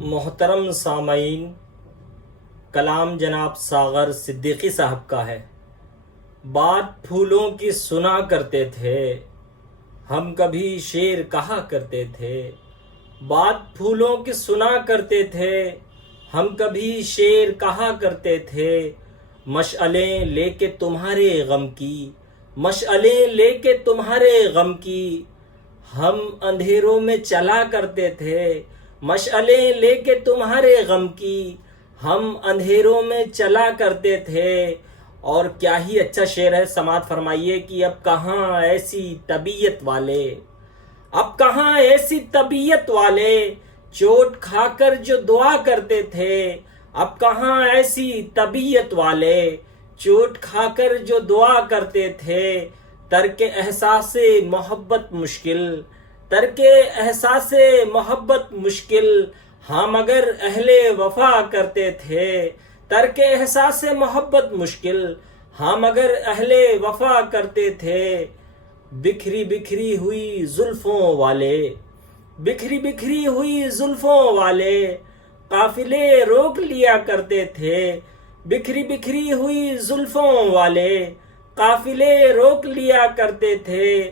محترم سامعین، کلام جناب ساغر صدیقی صاحب کا ہے۔ بات پھولوں کی سنا کرتے تھے، ہم کبھی شعر کہا کرتے تھے۔ بات پھولوں کی سنا کرتے تھے، ہم کبھی شعر کہا کرتے تھے۔ مشعلیں لے کے تمہارے غم کی، مشعلیں لے کے تمہارے غم کی، ہم اندھیروں میں چلا کرتے تھے۔ مشعلیں لے کے تمہارے غم کی، ہم اندھیروں میں چلا کرتے تھے۔ اور کیا ہی اچھا شعر ہے، سماعت فرمائیے کہ اب کہاں ایسی طبیعت والے، اب کہاں ایسی طبیعت والے، چوٹ کھا کر جو دعا کرتے تھے۔ اب کہاں ایسی طبیعت والے، چوٹ کھا کر جو دعا کرتے تھے۔ ترک احساس محبت مشکل، ترک احساس محبت مشکل، ہاں مگر اہل وفا کرتے تھے۔ ترک احساس محبت مشکل، ہاں مگر اہل وفا کرتے تھے۔ بکھری بکھری ہوئی زلفوں والے، بکھری بکھری ہوئی زلفوں والے، قافلے روک لیا کرتے تھے۔ بکھری بکھری ہوئی زلفوں والے، قافلے روک لیا کرتے تھے۔